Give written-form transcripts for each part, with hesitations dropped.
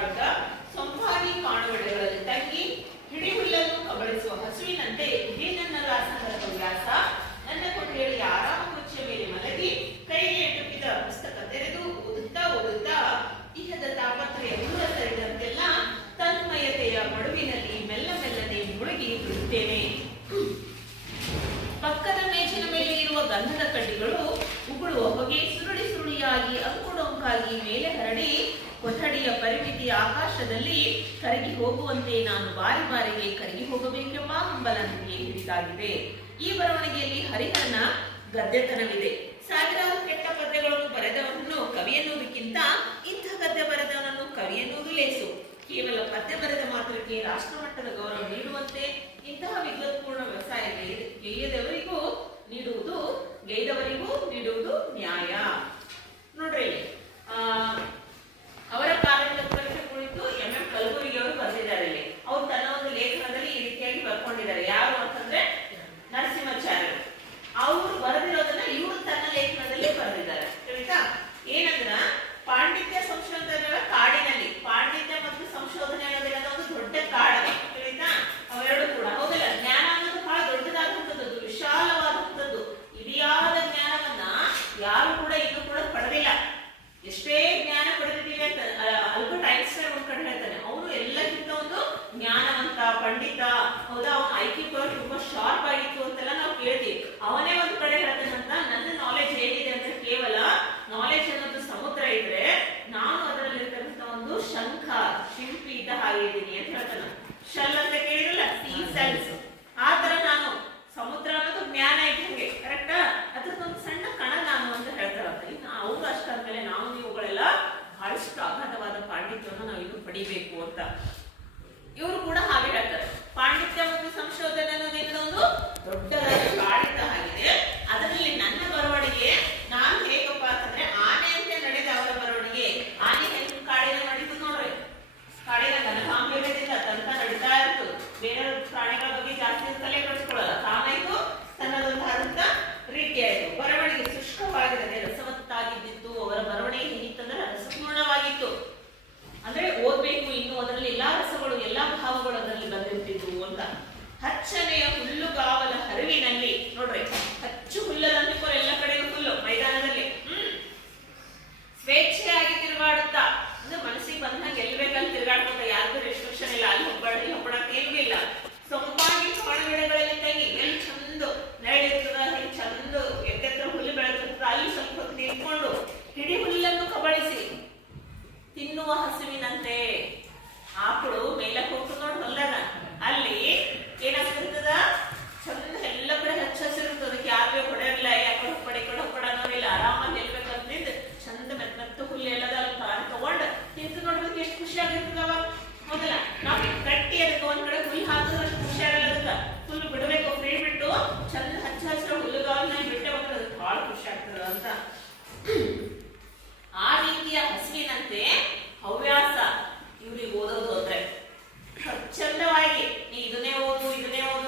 ತಿರುಗಾಡುತ್ತಾ ಸೊಂಪಾಗಿ ಕಾಣುವೆಡೆಗಳಲ್ಲಿ ತಂಗಿ ಹಿಡಿ ಹುಲ್ಲನ್ನು ಕಬಳಿಸುವ ಹಸುವಿನಂತೆ ಇದೇ ನನ್ನ ವ್ಯಾಸಂಗದ ಹವ್ಯಾಸ. ನನ್ನ ಕೊಠಡಿಯಲ್ಲಿ ಆರಾಮ ಕುರ್ಚಿಯ ಮೇಲೆ ಮಲಗಿ ಕೈಗೆ ಎಟುಕಿದ ಪುಸ್ತಕ ತೆರೆದು ಓದುತ್ತಾ ಓದುತ್ತಾ ಇಹದ ತಾಪತ್ರೆಯ ದೂರ ಸರಿದಂತೆಲ್ಲ ತನ್ಮಯತೆಯ ಮಡುವಿನಲ್ಲಿ ಮೆಲ್ಲ ಮೆಲ್ಲನೆ ಮುಳುಗಿ ಬಿಡುತ್ತೇನೆ. ಪಕ್ಕದ ಮೇಜಿನ ಮೇಲೆ ಇರುವ ಗಂಧದ ಕಡ್ಡಿಗಳು ಉಗುಳುವ ಹೊಗೆ ಸುರುಳಿ ಸುರುಳಿಯಾಗಿ ಅಂಕುಡೊಂಕಾಗಿ ಮೇಲೆ ಹರಡಿ ಕೊಠಡಿಯ ಪರಿಮಿತಿಯ ಆಕಾಶದಲ್ಲಿ ಕರಗಿ ಹೋಗುವಂತೆ ನಾನು ಬಾರಿ ಬಾರಿಗೆ ಕರಗಿ ಹೋಗಬೇಕೆಂಬ ಹಂಬಲ ನನಗೆ ಹಿಡಿದಾಗಿದೆ. ಈ ಬರವಣಿಗೆಯಲ್ಲಿ ಹರಿಹರನ ಗದ್ಯತನವಿದೆ. ಸಾವಿರಾರು ಕೆಟ್ಟ ಪದ್ಯಗಳನ್ನು ಬರೆದವನನ್ನು ಕವಿ ಎನ್ನುವುದಕ್ಕಿಂತ ಇಂಥ ಗದ್ಯ ಬರೆದವನನ್ನು ಕವಿ ಎನ್ನುವುದು ಲೇಸು. ಕೇವಲ ಪದ್ಯ ಬರೆದ ಮಾತ್ರಕ್ಕೆ ರಾಷ್ಟ್ರಮಟ್ಟದ ಗೌರವ ನೀಡುವಂತೆ ಇಂತಹ ವಿದ್ವತ್ಪೂರ್ಣ ವ್ಯವಸಾಯ ಗೆಯ್ಯದವರಿಗೂ ನೀಡುವುದು ನ್ಯಾಯ. ನೋಡ್ರಿ, ಅವರ ಕಾರ್ಯತತ್ಪರತೆ ಕುರಿತು ಎಂ ಕಲಬುರ್ಗಿ ಅವರು ಬರೆದಿದ್ದಾರೆ. ಅವರು ತನ್ನ ಒಂದು ಲೇಖನದಲ್ಲಿ ಈ ರೀತಿಯಾಗಿ ಬರ್ಕೊಂಡಿದ್ದಾರೆ. ಯಾರು ಅಂತಂದ್ರೆ ನರಸಿಂಹಾಚಾರ್ಯರು. ಅವರು ಬರೆದಿರೋದನ್ನ ಇವರು ತನ್ನ ಲೇಖನದಲ್ಲಿ ಬರೆದಿದ್ದಾರೆ. ತಿಳಿತಾ? ಏನಂದ್ರ ಪಾಂಡಿತ್ಯ ಸಂಶೋಧನೆಗಳ ಕಾಡಿನಲ್ಲಿ ಪಾಂಡಿತ್ಯ ಮತ್ತು ಸಂಶೋಧನೆ ಅನ್ನೋದಿರೋದ ಒಂದು ದೊಡ್ಡ ಕಾಡನೆ. ತಿಳಿತಾ? ಅವೆರಡು ಕೂಡ ಹೌದಲ್ಲ. ಜ್ಞಾನ ಅನ್ನೋದು ಬಹಳ ದೊಡ್ಡದಾದಂಥದ್ದು, ವಿಶಾಲವಾದಂಥದ್ದು. ಇಡಿಯಾದ ಜ್ಞಾನವನ್ನ ಯಾರು ಕೂಡ ಇನ್ನೂ ಕೂಡ ಪಡೆದಿಲ್ಲ. ಎಷ್ಟೇ ಜ್ಞಾನ ಪಡೆದಿದ್ದೀವಿ ಅಂತ ಆಲ್ಬರ್ಟ್ ಐನ್ಸ್ಟೈನ್ ಒಂದ್ ಕಡೆ ಹೇಳ್ತಾನೆ, ಅವನು ಎಲ್ಲಕ್ಕಿಂತ ಒಂದು ಜ್ಞಾನವಂತ ಪಂಡಿತ. ಹೌದಾ? ಅವನ ಐಕ್ಯೂ ಪವರ್ ತುಂಬಾ ಶಾರ್ಪ್ ಆಗಿತ್ತು ಅಂತೆಲ್ಲ ನಾವು ಕೇಳ್ತೀವಿ. ಅವನೇ ಒಂದ್ ಕಡೆ ಹೇಳ್ತಾನಂತ, ನನ್ನ ನಾಲೆಜ್ ಏನಿದೆ ಅಂತ ಕೇವಲ ನಾಲೆಜ್ ಅನ್ನೋದು ಸಮುದ್ರ ಇದ್ರೆ ನಾನು ಅದರಲ್ಲಿರ್ತಕ್ಕಂಥ ಒಂದು ಶಂಖ ಶಿಲ್ಪಿ ಇದ್ದ ಹಾಗೆ ಇದ್ದೀನಿ ಅಂತ ಹೇಳ್ತಾನ. ಶೆಲ್ ಅಂತ ಕೇಳಿರಲ್ಲ, ಸೀ ಸೆಲ್ಸ್. ಆ ತರ ನಾನು ಸಮುದ್ರ ಅನ್ನೋದು ಜ್ಞಾನ ಇದ್ದಂಗೆ, ಕರೆಕ್ಟಾ? ಅದ್ರದ್ದೊಂದು ಸಣ್ಣ ಕಣ ನಾನು ಅಂತ ಹೇಳ್ತಾರಂತ. ಇನ್ನು ಅವ್ರು ಅಷ್ಟಾದ್ಮೇಲೆ ನಾವು ನೀವುಗಳೆಲ್ಲ ಬಹಳಷ್ಟು ಅಗಾಧವಾದ ಪಾಂಡಿತ್ಯವನ್ನು ನಾವು ಇನ್ನು ಪಡಿಬೇಕು ಅಂತ ಇವರು ಕೂಡ ಹಾಗೆ ಹೇಳ್ತಾರೆ. ಪಾಂಡಿತ್ಯ ಮತ್ತು ಸಂಶೋಧನೆ ಅನ್ನೋದೇನೋ ಒಂದು ದೊಡ್ಡದಾದ ಕಾಡಿದ್ದ ಆಗಿದೆ. ಅದರಲ್ಲಿ ನನ್ನ ಬರವಣಿಗೆ ನಾನು ಹೇಗಪ್ಪ ಅಂತಂದ್ರೆ ಆನೆಯಂತೆ ನಡೆದ ಅವರ ಬರವಣಿಗೆ. ಆನೆ ಹೆಂಗ್ ಕಾಡಿನ ನಡೀತು ನೋಡ್ರಿ. ಕಾಡಿನ ಘನಗಾಂಭೀರ್ಯದಿಂದ ತಂತ ನಡೀತಾ ಇತ್ತು. ಬೇರೆ ಪ್ರಾಣಿಗಳ ಬಗ್ಗೆ ಜಾಸ್ತಿ ತಲೆ ಕೆಡಿಸ್ಕೊಳ್ಳಲ್ಲ. ತಾನಾಯ್ತು ತನ್ನದೊಂದು ಹಂತ ರೀತಿಯಾಯಿತು. ಬರವಣಿಗೆ ಶುಷ್ಕವಾಗಿರದೆ ರಸವತ್ತಾಗಿದ್ದಿತ್ತು. ಅವರ ಬರವಣಿಗೆ ಹೇಗಿತ್ತಂದ್ರೆ ರಸಪೂರ್ಣವಾಗಿತ್ತು. ಅಂದ್ರೆ ಓದ್ಬೇಕು, ಇನ್ನು ಅದರಲ್ಲಿ ಎಲ್ಲಾ ರಸಗಳು ಎಲ್ಲಾ ಭಾವಗಳು ಅದರಲ್ಲಿ ಬಂದಿರ್ತಿದ್ವು ಅಂತ. ಹಚ್ಚನೆಯ ಹುಲ್ಲುಗಾವಲ ಹರಿವಿನಲ್ಲಿ ನೋಡ್ರಿ, ಹಚ್ಚು ಹುಲ್ಲದಂತೆ ಎಲ್ಲ ಕಡೆಗೂ ಹುಲ್ಲು ಮೈದಾನದಲ್ಲಿ ಸ್ವೇಚ್ಛೆಯಾಗಿ ತಿರುಗಾಡುತ್ತಾ, ಅಂದ್ರೆ ಮನಸ್ಸಿಗೆ ಬಂದಂಗೆ ಎಲ್ಲಿ ಬೇಕಲ್ಲಿ ತಿರುಗಾಡ್ಕೊತ, ಯಾರಿಗೂ ರೆಸ್ಟ್ರಿಕ್ಷನ್ ಇಲ್ಲ. ಅಲ್ಲಿ ಹೊಬ್ಬಡಕ್ಕೆ ಏನೂ ಇಲ್ಲ. ಸೊಂಪಾಗಿ ಕಾಡುಗಿಡಗಳಲ್ಲಿ ತಂಗಿ ಎಲ್ಲಿ ಚಂದ ನೆರಳಿರ್ತದ, ಹೆಂಗ್ ಚಂದ ಎತ್ತೆತ್ರ ಹುಲ್ಲು ಬೆಳೆದಿರ್ತದ, ಅಲ್ಲಿ ಸ್ವಲ್ಪ ಹೊತ್ತು ನಿಂತ್ಕೊಂಡು ಹಿಡಿ ಹುಲ್ಲನ್ನು ಕಬಳಿಸಿ ತಿನ್ನುವ ಹಸುವಿನಂತೆ. ಆಕಳು ಮೇಲಕ್ಕೆ ಹೋಗ್ತದ ನೋಡಿ ಹೊಲ್ದಾಗ, ಅಲ್ಲಿ ಏನಾಗ್ತಿರ್ತದ, ಚಂದ ಎಲ್ಲ ಕಡೆ ಹಚ್ಚ ಹಸಿರುತ್ತದೆ. ಅದಕ್ಕೆ ಯಾರು ಹೊಡೆಯಲ್ಲ, ಯಾಕಡೆ ಹೊಪ್ಪಡ ಅನ್ನೋದಿಲ್ಲ. ಆರಾಮಾಗಿ ನಿಲ್ಬೇಕಂತಿದ್ದು ಚಂದ ಮೆತ್ತ ಹುಲ್ಲು ಎಲ್ಲದ ಅಲ್ಲಿ ತಗೊಂಡು ತಿಂತು ನೋಡ್ಬೇಕು, ಎಷ್ಟು ಖುಷಿ ಆಗಿರ್ತದವ. ಮೊದಲ ನಾವು ಕಟ್ಟಿ ಅದಕ್ಕೆ ಒಂದ್ ಕಡೆ ಹುಲ್ಲು ಹಾಕಿದ್ರೆ ಅಷ್ಟು ಖುಷಿ ಆಗಲ್ಲ. ಅದಕ್ಕೆ ಹುಲ್ಲು ಬಿಡಬೇಕು, ಫ್ರೀ ಬಿಟ್ಟು ಚಂದ ಹಚ್ಚ ಹಸಿರು ಹುಲ್ಲುಗಾವನ್ನ ಬಿಟ್ಟೆ ಹೋಗ್ತದೆ, ಅದಕ್ಕೆ ಬಹಳ ಖುಷಿ ಆಗ್ತದ ಅಂತ. ಆ ರೀತಿಯ ಹಸುವಿನಂತೆ ಹವ್ಯಾಸ ಇವ್ರಿಗೆ ಓದೋದು ಅಂದ್ರೆ ಚಂದವಾಗಿ ನೀ ಇದನ್ನೇ ಓದು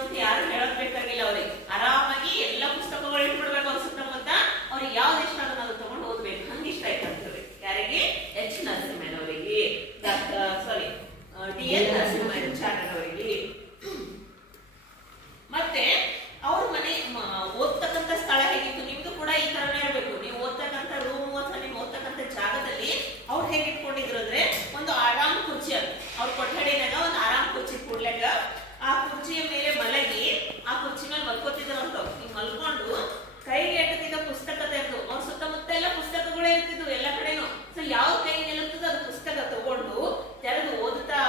ಅಂತ ಯಾರು ಹೇಳಕ್ ಬೇಕಾಗಿಲ್ಲ. ಅವ್ರಿಗೆ ಆರಾಮಾಗಿ ಎಲ್ಲ ಪುಸ್ತಕಗಳು ಇಟ್ಬಿಡ್ಬೇಕು ಅವ್ರ ಸುತ್ತಮುತ್ತ. ಅವ್ರಿಗೆ ಯಾವ್ದು ಇಷ್ಟ ಅದನ್ನ ಅದು ತಗೊಂಡು ಓದ್ಬೇಕು. ಹಂಗ ಇಷ್ಟ ಆಯ್ತು ಅಂತೇಳಿ ಯಾರಿಗೆ? ಎಚ್ ನರಸಿಂಹನ್ ಅವರಿಗೆ, ಡಿ ಎನ್ ನರಸಿಂಹಾಚಾರ್ಯ ಅವರಿಗೆ. ಮತ್ತೆ ಅವ್ರ ಮನೆ ಓದ್ತಕ್ಕಂಥ ಸ್ಥಳ ಹೇಗಿತ್ತು? ನಿಮ್ದು ಕೂಡ ಈ ತರನೇ ಇರಬೇಕು. ನೀವು ಓದ್ತಕ್ಕಂಥ ರೂಮು ಅಥವಾ ನೀವು ಓದ್ತಕ್ಕಂಥ ಜಾಗದಲ್ಲಿ ಅವ್ರು ಹೇಗೆ ಇಟ್ಕೊಂಡಿದ್ರು ಅಂದ್ರೆ ಒಂದು ಆರಾಮ್ ಕುರ್ಚಿ, ಅವ್ರ ಕೊಠಡಿನಾಗ ಒಂದು ಆರಾಮ್ ಕುರ್ಚಿ ಕೂಡ್ಲೆಗ ಆ ಕುರ್ಚಿಯ ಮೇಲೆ ಮಲಗಿ ಆ ಕುರ್ಚಿ ಮೇಲೆ ಮಲ್ಕೋತಿದ್ರು ಅಂತ. ಹಿಂಗ್ ಮಲ್ಕೊಂಡು ಕೈಗೆ ಎಟುಕಿದ ಪುಸ್ತಕ ತೆಗೆದು, ಅವ್ರ ಸುತ್ತಮುತ್ತ ಎಲ್ಲ ಪುಸ್ತಕಗಳೇ ಇರ್ತಿದ್ವು ಎಲ್ಲ ಕಡೆನು. ಸೊ ಯಾವ ಕೈ ನಿಲ್ಲುತ್ತದ ಅದು ಪುಸ್ತಕ ತಗೊಂಡು ತೆರೆದು ಓದುತ್ತಾ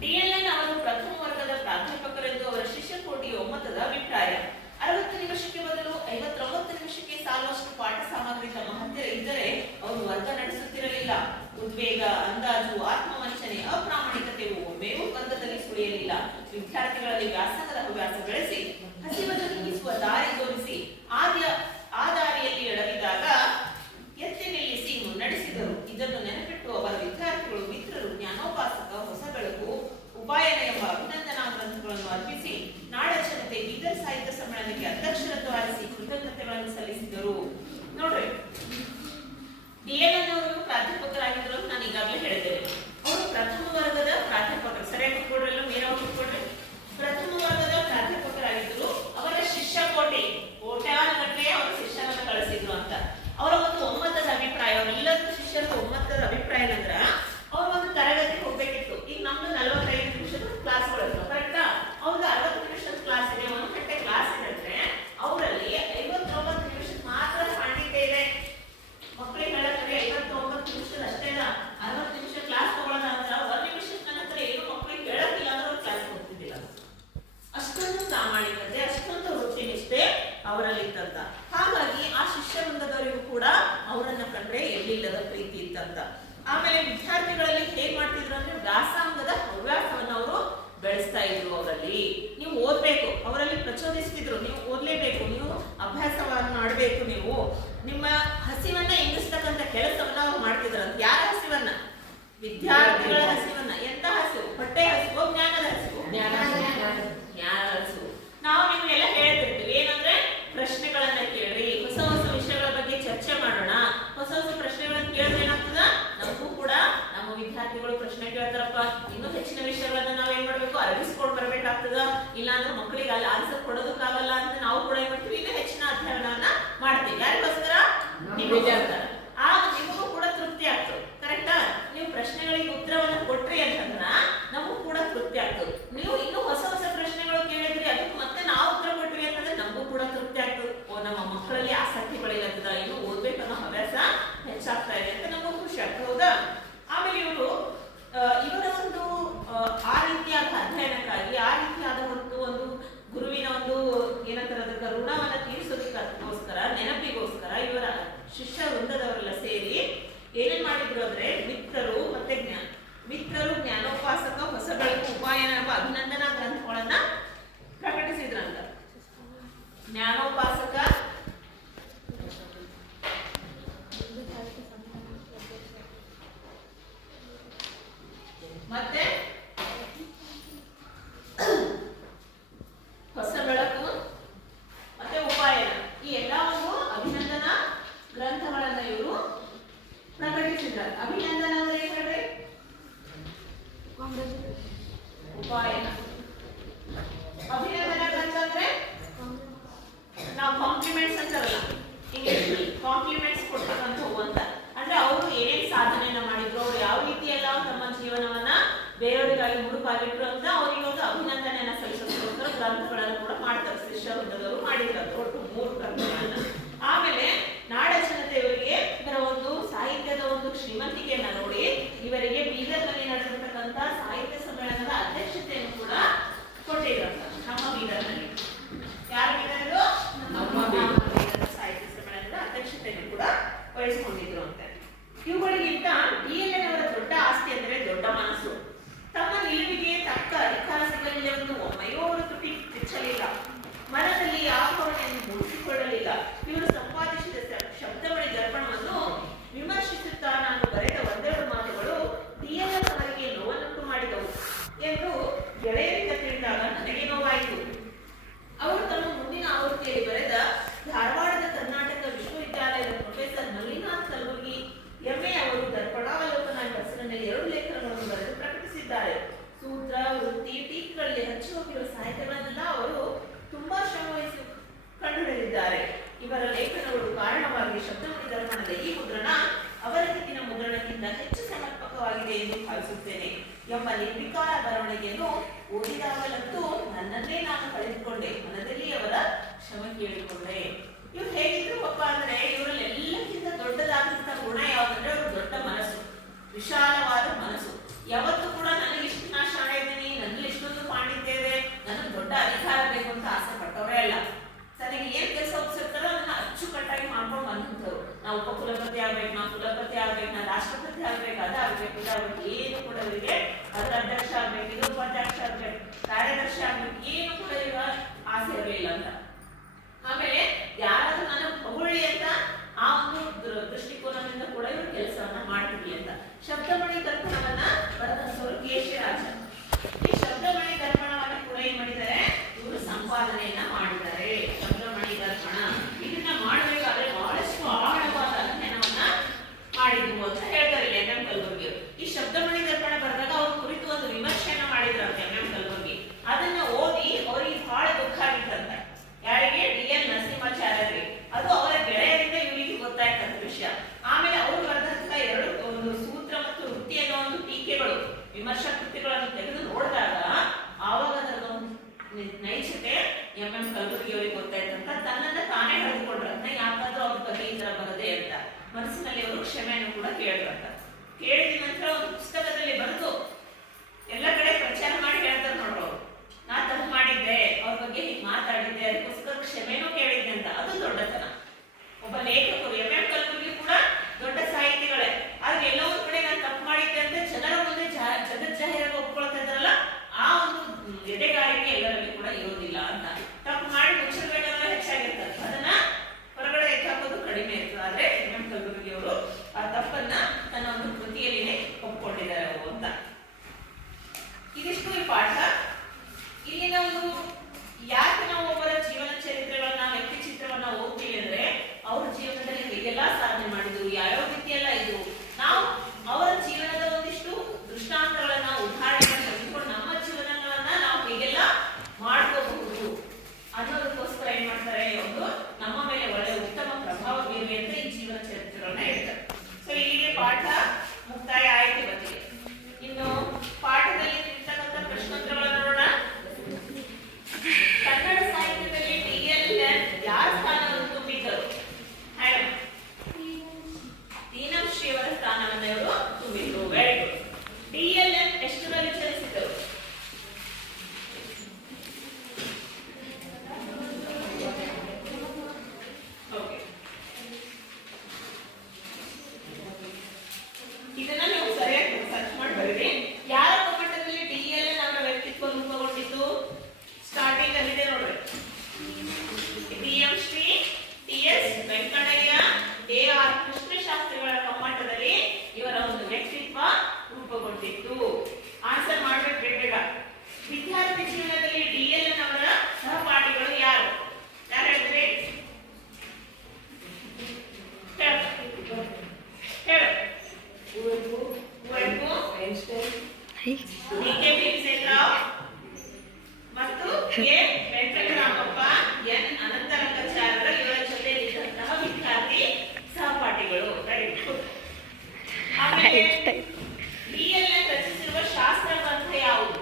ಡಿಎಲ್ಎನ್ ಅವರು ಪ್ರಥಮ ವರ್ಗದ ಪ್ರಾಧ್ಯಾಪಕರೆಂದು ಅವರ ಶಿಷ್ಯ ಕೋಟಿಯ ಒಮ್ಮತದ ಅಭಿಪ್ರಾಯ. 60 ನಿಮಿಷಕ್ಕೆ ಬದಲು 59 ನಿಮಿಷಕ್ಕೆ ಸಾಲುವಷ್ಟು ಪಾಠ ಸಾಮಗ್ರಿ ತಮ್ಮ ಹತ್ತಿರ ಇದ್ದರೆ ಅವರು ವರ್ಗ ನಡೆಸುತ್ತಿರಲಿಲ್ಲ. ಉದ್ವೇಗ, ಅಂದಾಜು, ಆತ್ಮವಂಚನೆ, ಅಪ್ರಾಮಾಣಿಕತೆಯು ಒಮ್ಮೆಯೂ ವರ್ಗದಲ್ಲಿ ಸುಳಿಯಲಿಲ್ಲ. ವಿದ್ಯಾರ್ಥಿಗಳಲ್ಲಿ ವ್ಯಾಸಂಗದ ಹವ್ಯಾಸ ಬೆಳೆಸಿ ಹಸಿವನ್ನು ನೀಗಿಸುವ ದಾರಿ ತೋರಿಸಿ ಆ ದಾರಿಯಲ್ಲಿ ಎಡವಿದಾಗ ಎತ್ತಿ ನಿಲ್ಲಿಸಿ ಮುನ್ನಡೆಸಿದರು. ಇದನ್ನು ನೆನಪಿಟ್ಟು ಅವರ ವಿದ್ಯಾರ್ಥಿಗಳು, ಮಿತ್ರರು, ಜ್ಞಾನೋಪಾಸಕ, ಹೊಸ ಬೆಳಕು, ಉಪಾಯನ ಎಂಬ ಅಭಿನಂದನಾ ಗ್ರಂಥಗಳನ್ನು ಅರ್ಪಿಸಿ ನಾಡ ಜನತೆ ಬೀದರ್ ಸಾಹಿತ್ಯ ಸಮ್ಮೇಳನಕ್ಕೆ ಅಧ್ಯಕ್ಷರನ್ನು ಆರಿಸಿ ಕೃತಜ್ಞತೆಗಳನ್ನು ಸಲ್ಲಿಸಿದರು. ನೋಡ್ರಿ, ಡಿಎಲ್ಎನ್ ಅವರು ಪ್ರಾಧ್ಯಾಪಕರಾಗಿದ್ದರು ಅಂತ ನಾನು ಈಗಾಗಲೇ ಹೇಳಿದ್ದೇನೆ. ಅವರು ಪ್ರಥಮ ವರ್ಗದ ಪ್ರಾಧ್ಯಾಪಕರು. ಸರಿಯಾಗಿ ಕೊಡ್ರಲ್ಲ, ಮೇರಾಗಿ ಕೊಡ್ರಿ. ಪ್ರಥಮ ವರ್ಗದ ಪ್ರಾಧ್ಯಾಪಕರಾಗಿದ್ದರು. ಅವರ ಶಿಷ್ಯ ಕೋಟ್ಯಾನುಗಟ್ಟಲೆ ಅವರು ಶಿಷ್ಯರನ್ನು ಕಳಿಸಿದ್ರು ಅಂತ. ಅವರ ಒಂದು ಒಮ್ಮತದ ಅಭಿಪ್ರಾಯ, ಅವರೆಲ್ಲರೂ ಶಿಷ್ಯರ ಒಮ್ಮತದ ಅಭಿಪ್ರಾಯ ಏನಂದ್ರ, ಅವ್ರು ಒಂದು ತರಗತಿ ಹೋಗ್ಬೇಕಿತ್ತು. ಈಗ ನಮ್ದು 45 ನಿಮಿಷದ ಕ್ಲಾಸ್ಗಳು ಕರೆಕ್ಟಾ? ಅವ್ರದ್ದು 60 ನಿಮಿಷದ ಕ್ಲಾಸ್ ಇದೆ, 1 ಗಂಟೆ ಕ್ಲಾಸ್ ಇದೆ. ಅವರಲ್ಲಿ 59 ನಿಮಿಷದ ಮಾತ್ರ ಪಾಂಡಿತ್ಯ ಇದೆ. ಮಕ್ಕಳಿಗೆ ಹೇಳಕ್ರೆ 59 ನಿಮಿಷದ ಅಷ್ಟೇ ಇಲ್ಲ. 60 ನಿಮಿಷ ಕ್ಲಾಸ್ ತಗೊಳ್ಳೋದ ನಂತರ 1 ನಿಮಿಷದ ನಂತರ ಏನು ಮಕ್ಕಳಿಗೆ ಹೇಳಕ್ಕಿಲ್ಲ ಅಂದ್ರೆ ಅವ್ರು ಕ್ಲಾಸ್ ಹೋಗ್ತಿದ್ದಿಲ್ಲ. ಅಷ್ಟೊಂದು ಪ್ರಾಮಾಣಿಕತೆ, ಅಷ್ಟೊಂದು ವೃತ್ತಿನಿಷ್ಠೆ ಅವರಲ್ಲಿ ಇತ್ತಂತ. ಹಾಗಾಗಿ ಆ ಶಿಷ್ಯ ವೃಂದದವರಿಗೂ ಕೂಡ ಅವರನ್ನ ಕಂಡ್ರೆ ಎಲ್ಲಿಲ್ಲದ ಪ್ರೀತಿ ಇತ್ತಂತ. ಆಮೇಲೆ ವಿದ್ಯಾರ್ಥಿಗಳಲ್ಲಿ ಹೇಗ್ ಮಾಡ್ತಿದ್ರು ಅಂದ್ರೆ ವ್ಯಾಸಂಗದ ಹವ್ಯಾಸವನ್ನು ಅವರು ಬೆಳೆಸ್ತಾ ಇದ್ರು. ಅವರಲ್ಲಿ ನೀವು ಓದ್ಬೇಕು, ಅವರಲ್ಲಿ ಪ್ರಚೋದಿಸ್ತಿದ್ರು. ನೀವು ಓದ್ಲೇಬೇಕು, ನೀವು ಅಭ್ಯಾಸವನ್ನು ಮಾಡಬೇಕು, ನೀವು ನಿಮ್ಮ ಹಸಿವನ್ನ ಇಂಗಿಸ್ತಕ್ಕಂಥ ಕೆಲಸವನ್ನ ಅವ್ರು ಮಾಡ್ತಿದ್ರಂತ. ಯಾರ ಹಸಿವನ್ನ? ವಿದ್ಯಾರ್ಥಿಗಳ ಹಸಿವನ್ನ. ಎಂತ ಹಸಿವು? ಹೊಟ್ಟೆ ಹಸಿವು, ಜ್ಞಾನದ ಹಸಿವು? ಜ್ಞಾನದ ಹಸಿವು. ನಾವು ನಿಮ್ಗೆಲ್ಲ ಹೇಳ್ತಿರ್ತೀವಿ ಏನಂದ್ರೆ, ಪ್ರಶ್ನೆಗಳನ್ನ ಕೇಳ್ರಿ, ಹೊಸ ಹೊಸ ವಿಷಯಗಳ ಬಗ್ಗೆ ಚರ್ಚೆ ಮಾಡೋಣ. ಹೊಸ ಹೊಸ ಪ್ರಶ್ನೆಗಳನ್ನ ಕೇಳಿದ್ರೆ ಏನಾಗ್ತದ, ನಮಗೂ ಕೂಡ ನಮ್ಮ ವಿದ್ಯಾರ್ಥಿಗಳು ಪ್ರಶ್ನೆ ಕೇಳ್ತಾರಪ್ಪ, ಇನ್ನೂ ಹೆಚ್ಚಿನ ವಿಷಯಗಳನ್ನ ನಾವೇನ್ ಮಾಡ್ಬೇಕು, ಅರಗಿಸ್ಕೊಂಡು ಬರ್ಬೇಕಾಗ್ತದ. ಇಲ್ಲಾಂದ್ರೆ ಮಕ್ಕಳಿಗೆ ಅಲ್ಲಿ ಆನ್ಸರ್ ಕೊಡೋದಕ್ಕಾಗಲ್ಲ ಅಂತ ನಾವು ಕೂಡ ಏನ್ ಮಾಡ್ತೀವಿ, ಇನ್ನೂ ಹೆಚ್ಚಿನ ಅಧ್ಯಯನವನ್ನ ಮಾಡ್ತೀವಿ. ಯಾರಿಗೋಸ್ಕರ? ನಿಮಗೋಸ್ಕರ. ಆಗ ನಿಮಗೂ ಕೂಡ ತೃಪ್ತಿ ಆಗ್ತದೆ. ಕರೆಕ್ಟಾ? ನೀವು ಪ್ರಶ್ನೆಗಳಿಗೆ ಉತ್ತರವನ್ನ ಕೊಟ್ರಿ ಅಂತಂದ್ರ ನಮಗೂ ಕೂಡ ತೃಪ್ತಿ ಆಗ್ತದೆ. ನೀವು ಇನ್ನೂ ಹೊಸ ಹೊಸ ಪ್ರಶ್ನೆಗಳು ಕೇಳಿದ್ರಿ, ಅದಕ್ಕೆ ಮತ್ತೆ ನಾವು ಉತ್ತರ ಕೊಟ್ವಿ ಅಂತಂದ್ರೆ ನಮಗೂ ಕೂಡ ತೃಪ್ತಿ ಆಗ್ತದೆ. ನಮ್ಮ ಮಕ್ಕಳಲ್ಲಿ ಆಸಕ್ತಿ ಬೆಳೆಯಲಾಗ್ತದ, ಇನ್ನು ಓದ್ಬೇಕನ್ನೋ ಹವ್ಯಾಸ ಹೆಚ್ಚಾಗ್ತಾ ಇದೆ ಅಂತ ನಮಗೂ ಖುಷಿ ಆಗ್ತದೆ. ಹೌದಾ? ಆಮೇಲೆ ಇವರ ಒಂದು ಆ ರೀತಿಯಾದ ಅಧ್ಯಯನಕ್ಕಾಗಿ, ಆ ರೀತಿಯಾದ ಒಂದು ಗುರುವಿನ ಒಂದು ಏನಂತಾರೆ ಅದಕ್ಕೆ ಋಣವನ್ನ ತೀರಿಸೋದಕ್ಕೋಸ್ಕರ, ನೆನಪಿಗೋಸ್ಕರ ಇವರ ಶಿಷ್ಯ ವೃಂದದವರೆಲ್ಲ ಸೇರಿ ಏನೇನ್ ಮಾಡಿದ್ರು ಅಂದ್ರೆ, ಮಿತ್ರರು, ಜ್ಞಾನೋಪಾಸಕ, ಹೊಸ ಬೆಳಕು, ಉಪಾಯನ ಎಂಬ ಅಭಿನಂದನಾ ಗ್ರಂಥಗಳನ್ನ ಪ್ರಕಟಿಸಿದ್ರಂತ. ಜ್ಞಾನೋಪಾಸಕ, ಮತ್ತೆ ಹೊಸ ಬೆಳಕು, ಮತ್ತೆ ಉಪಾಯನ, ಈ ಎಲ್ಲ ಒಂದು ಅಭಿನಂದನಾ ಗ್ರಂಥಗಳನ್ನ ಇವರು ಪ್ರಕಟಿಸಿದ್ದಾರೆ. ಅಭಿನಂದನ ಅಂದ್ರೆ ಏನ್ ಹೇಳ್ರಿ? ಉಪಾಯನ. ಅಭಿನಂದನಾ ಗ್ರಂಥ ಅಂದ್ರೆ ನಾವು ಕಾಂಪ್ಲಿಮೆಂಟ್ಸ್ ಅಂತಾರಲ್ಲ ಇಂಗ್ಲಿಷ್, ಕಾಂಪ್ಲಿಮೆಂಟ್ಸ್ ಕೊಡ್ತಕ್ಕಂಥ ಅಂತ. ಅಂದ್ರೆ ಅವರು ಏನೇನ್ ಸಾಧನೆಯನ್ನ ಮಾಡಿದ್ರು, ಅವ್ರು ಯಾವ ರೀತಿ ಎಲ್ಲ ತಮ್ಮ ಜೀವನವನ್ನ ಬೇರೆಯವರಿಗಾಗಿ ಮುಡುಪಾಗಿಟ್ರು ಅಂತ ಅವರಿಗೆ ಒಂದು ಅಭಿನಂದನೆಯನ್ನ ಸಲ್ಲಿಸೋದಕ್ಕೋಸ್ಕರ ಗ್ರಂಥಗಳನ್ನು ಕೂಡ ಮಾಡ್ತಾರೆ. ಶಿಷ್ಯ ವೃಂದದವರು ಮಾಡಿದ್ದಾರೆ ಒಟ್ಟು 3 ಗ್ರಂಥಗಳನ್ನ. ಆಮೇಲೆ ನಾಡ ಜನತೆಯವರಿಗೆ ಇದರ ಒಂದು ಸಾಹಿತ್ಯದ ಒಂದು ಶ್ರೀಮಂತಿಕೆಯನ್ನ ನೋಡಿ ಇವರಿಗೆ ಬೀದರ್ನಲ್ಲಿ ನಡೆದಿರತಕ್ಕಂಥ ಸಾಹಿತ್ಯ ಸಮ್ಮೇಳನದ ಅಧ್ಯಕ್ಷತೆಯನ್ನು ಕೂಡ ಕೊಟ್ಟಿದ್ರಂತ. ನಮ್ಮ ಬೀದರ್ನಲ್ಲಿ. ಯಾರ ಬೀದರ್ದು? ನಮ್ಮ ಬೀದರ್ ಸಾಹಿತ್ಯ ಸಮ್ಮೇಳನದ ಅಧ್ಯಕ್ಷತೆಯನ್ನು ಕೂಡ ವಹಿಸಿಕೊಂಡಿದ್ರು ಅಂತ. ಇವುಗಳಿಗಿಂತ ಡಿಎಲ್ಎನ್ ಅವರ ದೊಡ್ಡ ಆಸ್ತಿ ಅಂದರೆ ದೊಡ್ಡ ಮನಸ್ಸು. ತಮ್ಮ ನಿಲುವಿಗೆ ತಕ್ಕ ಅಧಿಕಾರ ಸಿಗಲಿಲ್ಲವೆಂದು ಒಮ್ಮೆಯೂ ಅವರು ತುಟಿ ಬಿಚ್ಚಲಿಲ್ಲ. ಮನದಲ್ಲಿ ಯಾವ ಭಾವನೆಯನ್ನು ಮೂಡಿಸಿಕೊಳ್ಳಲಿಲ್ಲ. ಇವರು ಸಂಪಾದಿಸಿದ ಶಬ್ದಮಣಿ ದರ್ಪಣವನ್ನು ವಿಮರ್ಶಿಸುತ್ತಾ, ನಾನು ಬರೆದ ಒಂದೆರಡು ಮಾತುಗಳು ಡಿಎಲ್ಎನ್ ಅವರಿಗೆ ನೋವನ್ನುಂಟು ಮಾಡಿದವು ಎಂದು ಗೆಳೆಯರಿಂದ ತಿಳಿದಾಗ ನನಗೆ ನೋವಾಯಿತು. ಅವರು ತಮ್ಮ ಮುಂದಿನ ಆವೃತ್ತಿಯಲ್ಲಿ ಬರೆದ ಧಾರವಾಡದ ಕರ್ನಾಟಕ ವಿಶ್ವವಿದ್ಯಾಲಯದ ಪ್ರೊಫೆಸರ್ ಮಲ್ಲಿನಾಥ್ ಕಲಬುರ್ಗಿ ಎಂಎ ಅವರು ದರ್ಪಣಾವಲೋಕನ ಎಂಬ ಹೆಸರಿನಲ್ಲಿ 2 ಲೇಖನಗಳನ್ನು ಬರೆದು ಪ್ರಕಟಿಸಿದ್ದಾರೆ. ಸೂತ್ರ, ವೃತ್ತಿ, ಟೀಕೆಗಳಲ್ಲಿ ಹಚ್ಚಿ ಹೋಗಿರುವ ಸಾಹಿತ್ಯಗಳನ್ನೆಲ್ಲ ಅವರು ತುಂಬಾ ಶ್ರಮವಹಿಸಿ ಕಂಡುಹಿಡಿದಿದ್ದಾರೆ. ಇವರ ಲೇಖನಗಳು ಕಾರಣವಾಗಿ ಶಬ್ದಮಣಿ ದರ್ಪಣದ ಈ ಮುದ್ರಣ ಅವರ ಹಿಂದಿನ ಮುದ್ರಣಕ್ಕಿಂತ ಹೆಚ್ಚು ಸಮರ್ಪಕವಾಗಿದೆ ಎಂದು ಭಾವಿಸುತ್ತೇನೆ ಎಂಬ ನಿರ್ವಿಕಾರ ಬರವಣಿಗೆಯನ್ನು ಓದಿದಾಗಲಂತೂ ನನ್ನನ್ನೇ ನಾನು ಕಳೆದುಕೊಂಡೆ. ಮನದಲ್ಲಿ ಅವರ ಕ್ಷಮೆ ಕೇಳಿಕೊಂಡೆ. ಇವ್ರು ಹೇಗಿದ್ರು ಅಪ್ಪ ಅಂದ್ರೆ, ಇವರಲ್ಲಿ ಎಲ್ಲಕ್ಕಿಂತ ದೊಡ್ಡದಾದಂತಹ ಗುಣ ಯಾವ್ದಂದ್ರೆ ಅವ್ರ ದೊಡ್ಡ ಮನಸ್ಸು, ವಿಶಾಲವಾದ ಮನಸ್ಸು. ಯಾವತ್ತೂ ಕೂಡ ನನಗೆ ಇಷ್ಟು ನಾ ಶಾಣೆ ಇದ್ದೇನೆ ಒಂದು ಯಾಕೆ ನಾವು ಒಬ್ಬರ ಜೀವನ ಚರಿತ್ರೆಗಳನ್ನ ವ್ಯಕ್ತಿ ಚಿತ್ರವನ್ನ ಓದ್ತೀವಿ ಅಂದ್ರೆ ಅವ್ರ ಜೀವನದಲ್ಲಿ ಹೇಗೆಲ್ಲ ಸಾಧನೆ ಮಾಡಿದ್ರು, ಯಾವ್ಯಾವ ರೀತಿ ಎಲ್ಲ ಇದ್ರು, ನಾವು ಅವರ ಜೀವನದ ಒಂದಿಷ್ಟು ದೃಷ್ಟಾಂತಗಳನ್ನ ಉದಾಹರಣೆಗಳನ್ನ ತೆಗೆದುಕೊಂಡು ನಮ್ಮ ಜೀವನಗಳನ್ನ ನಾವು ಹೇಗೆಲ್ಲ ಮಾಡ್ಕೋಬಹುದು ಅನ್ನೋದಕ್ಕೋಸ್ಕರ ಏನ್ ಮಾಡ್ತಾರೆ, ಒಂದು ನಮ್ಮ ಮೇಲೆ ಒಳ್ಳೆಯ ಉತ್ತಮ ಪ್ರಭಾವ ಬೀರಲಿ ಅಂತ ಈ ಜೀವನ ಚರಿತ್ರೆಗಳನ್ನ ಹೇಳ್ತಾರೆ. ಸೊ ಇಲ್ಲಿಗೆ ಪಾಠ ಮುಕ್ತಾಯ ಆಯ್ತು ಇವತ್ತಿಗೆ. ಇನ್ನು ಪಾಠದಲ್ಲಿ ಇರ್ತಕ್ಕಂಥ ಪ್ರಶ್ನೋತ್ತರಗಳನ್ನ ನೋಡೋಣ. ಕನ್ನಡ ಸಾಹಿತ್ಯದಲ್ಲಿ DLN ಯಾರ ಸ್ಥಾನವನ್ನು ತುಂಬಿದ್ದರು? ದೀನಶ್ರೀ ಅವರ ಸ್ಥಾನವನ್ನು ಇವರು ತುಂಬಿದ್ರು. Very good. DLN ಎಷ್ಟರಲ್ಲಿ ಚಲಿಸಿದರು? ಇದನ್ನ ನೀವು ಸರಿಯಾಗಿ ಸರ್ಚ್ ಮಾಡಿ ಬರೀರಿ. ಯಾರ ಕಮ್ಮಟದಲ್ಲಿ DLN ಅವರ ವ್ಯಕ್ತಿತ್ವ ರೂಪುಗೊಂಡಿತ್ತು? ಸ್ಟಾರ್ಟಿಂಗ್ ಅಲ್ಲಿದೆ ನೋಡ್ರಿ. ಶ್ರೀ TS ವೆಂಕಟಯ್ಯ, AR ಕೃಷ್ಣಶಾಸ್ತ್ರಿಗಳ ಕಮ್ಮಟದಲ್ಲಿ ಇವರ ಒಂದು ವ್ಯಕ್ತಿತ್ವ ರೂಪುಗೊಂಡಿತ್ತು. ಆನ್ಸರ್ ಮಾಡ್ಬೇಕು ಬೇಗ. ವಿದ್ಯಾರ್ಥಿ ಜೀವನದಲ್ಲಿ DLN ಅವರ ಸಹಪಾಠಿಗಳು ಯಾರು? ಯಾರು ಹೇಳಿದ್ರಿ? ಹೇಳು. ಕುವೆಂಪು, DK ಭೀಮಸೇನರಾವ್ ಮತ್ತು ಕೆ ವೆಂಕಟರಾಮಪ್ಪ, ಎನ್ ಅನಂತರಂಗಾಚಾರ್ಯ ಇವರ ಜೊತೆಯಲ್ಲಿದ್ದಂತಹ ವಿದ್ಯಾರ್ಥಿ ಸಹಪಾಠಿಗಳು. Very good. DLN ರಚಿಸಿರುವ ಶಾಸ್ತ್ರ ಗ್ರಂಥ ಯಾವುದು?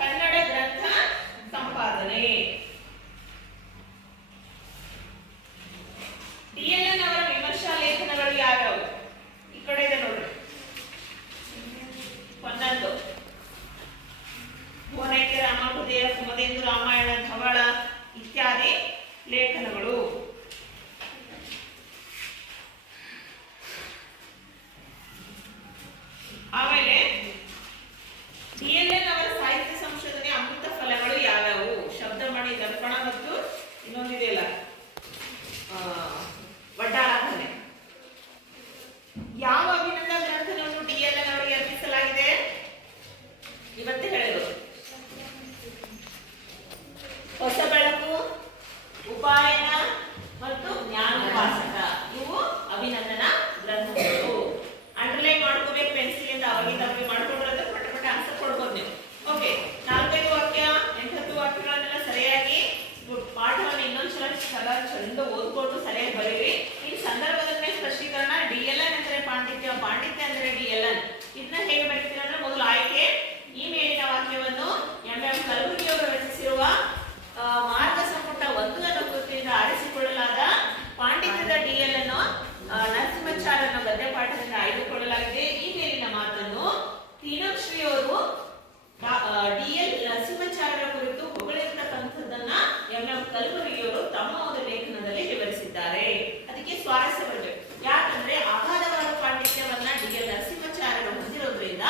ಕನ್ನಡ ಗ್ರಂಥ ಸಂಪಾದನೆ. DLN ಅವರ ವಿಮರ್ಶಾ ಲೇಖನಗಳು ಯಾವ್ಯಾವು? ಈ ಕಡೆ ಇದೆ ನೋಡ್ರಿ. ಒಂದೊಂದು ಭುವನೈಕ್ಯ ರಾಮಕುದೇರ, ಕುಮದೇಂದು ರಾಮಾಯಣ, ಧವಳ ಇತ್ಯಾದಿ ಲೇಖನಗಳು. ಆಮೇಲೆ DLN ಅವರ ಸಾಹಿತ್ಯ ಸಂಶೋಧನೆ ಅಮೃತ ಫಲಗಳು ಯಾವ್ಯಾವು? ಶಬ್ದಮಣಿ, ದರ್ಪಣ ಮತ್ತು ಇನ್ನೊಂದಿದೆಯಲ್ಲ ವಡ್ಡಾರಾಧನೆ. ಯಾವ ಅಭಿನಂದನ ಗ್ರಂಥವನ್ನು DLN ಅವರಿಗೆ ಅರ್ಪಿಸಲಾಗಿದೆ? ಇವತ್ತೇ ಹೇಳಿದ್ರು. ಹೊಸ ಬೆಳಕು, ಉಪಾಯನ ಮತ್ತು ಜ್ಞಾನೋಪಾಸಕ ಇವು ಅಭಿನಂದನ ಗ್ರಂಥಗಳು. ಅಂಡರ್ಲೈನ್ ಮಾಡ್ಕೋಬೇಕು ಪೆನ್ಸಿಲ್ ಇಂದ. ಅವಾಗಿಂದ ಅವಾಗಿ ಮಾಡ್ಕೊಂಡ್ರೆ ಪಟ ಪಟ ಆನ್ಸರ್ ಕೊಡ್ಬೋದು ನೀವು. ಓಕೆ, 4-5 ವಾಕ್ಯ 8-10 ವಾಕ್ಯಗಳನ್ನೆಲ್ಲ ಸರಿಯಾಗಿ ಪಾಠವನ್ನು ಇನ್ನೊಂದ್ಸಲ ಚಂದ ಓದ್ಕೊಂಡು ಸರಿಯಾಗಿ ಬರೀರಿ. ಈ ಸಂದರ್ಭದ ಮೇಲೆ ಸ್ಪಷ್ಟೀಕರಣ. DLN ಅಂದರೆ ಪಾಂಡಿತ್ಯ, ಪಾಂಡಿತ್ಯ ಅಂದರೆ DLN. ಇದನ್ನ ಹೇಗೆ ಬರೀತೀರ ಅಂದ್ರೆ ಮೊದಲು ಆಯ್ಕೆ. ಈ ಮೇಲಿನ ವಾಕ್ಯವನ್ನು MM ಕಲಬುರ್ಗಿ ಅವರು ರಚಿಸಿರುವ ಮಾರ್ಗ ಸಂಪುಟ 1 ಅನ್ನೋ ಕೃತಿಯಿಂದ ಆರಿಸಿಕೊಳ್ಳಲಾದ ಪಾಂಡಿತ್ಯದ DLN ನರಸಿಂಹಾಚಾರ್ಯನ ಗದ್ಯ ಪಾಠದಿಂದ ಆಯ್ದುಕೊಳ್ಳಲಾಗಿದೆ. ಈ ಮೇಲಿನ ಮಾತನ್ನು ತೀನಶ್ರೀ ಅವರು DL ನರಸಿಂಹಾಚಾರ್ಯರ ಕುರಿತು ಹೊಗಳಿರ್ತಕ್ಕಂಥದ್ದನ್ನ MM ಕಲಬುರ್ಗಿಯವರು ತಮ್ಮ ಒಂದು ಲೇಖನದಲ್ಲಿ ವಿವರಿಸಿದ್ದಾರೆ. ಅದಕ್ಕೆ ಸ್ವಾರಸ್ಯ ಬರಬೇಕು. ಯಾಕಂದ್ರೆ ಅಗಾಧವಾದ ಪಾಂಡಿತ್ಯವನ್ನ DL ನರಸಿಂಹಾಚಾರ್ಯರು ಹೊಂದಿರೋದ್ರಿಂದ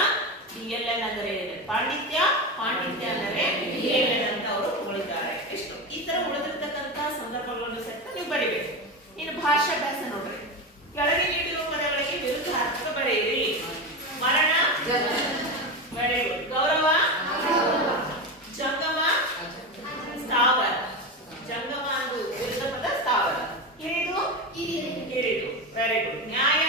DLN ಅಂದರೆ ಪಾಂಡಿತ್ಯ, ಪಾಂಡಿತ್ಯ ಅಂದರೆ DLN ಅಂತ ಅವರು ಹೊಗಳಿದ್ದಾರೆ. ಎಷ್ಟು ಈ ತರ ಉಳಿದಿರ್ತಕ್ಕಂತಹ ಸಂದರ್ಭಗಳನ್ನು ಸಹಿತ ನೀವು ಬರೀಬೇಕು. ಇನ್ನು ಭಾಷಾಭ್ಯಾಸ ನೋಡ್ರಿ. ಕೆಳಗೆ ನೀಡಿರುವ ಪದಗಳಿಗೆ ವಿರುದ್ಧಾರ್ಥಕ ಬರೆಯಿರಿ. ಮರಣ, ವೆರಿ ಗುಡ್. ಗೌರವ, ಜಂಗಮ, ಸ್ಥಾವರ. ಜಂಗಮ ಅಂದು ವಿರುದ್ಧ ಪದ ಸ್ಥಾವರ. ಕಿರಿದು, ಕಿರಿದು. Very good. ನ್ಯಾಯ,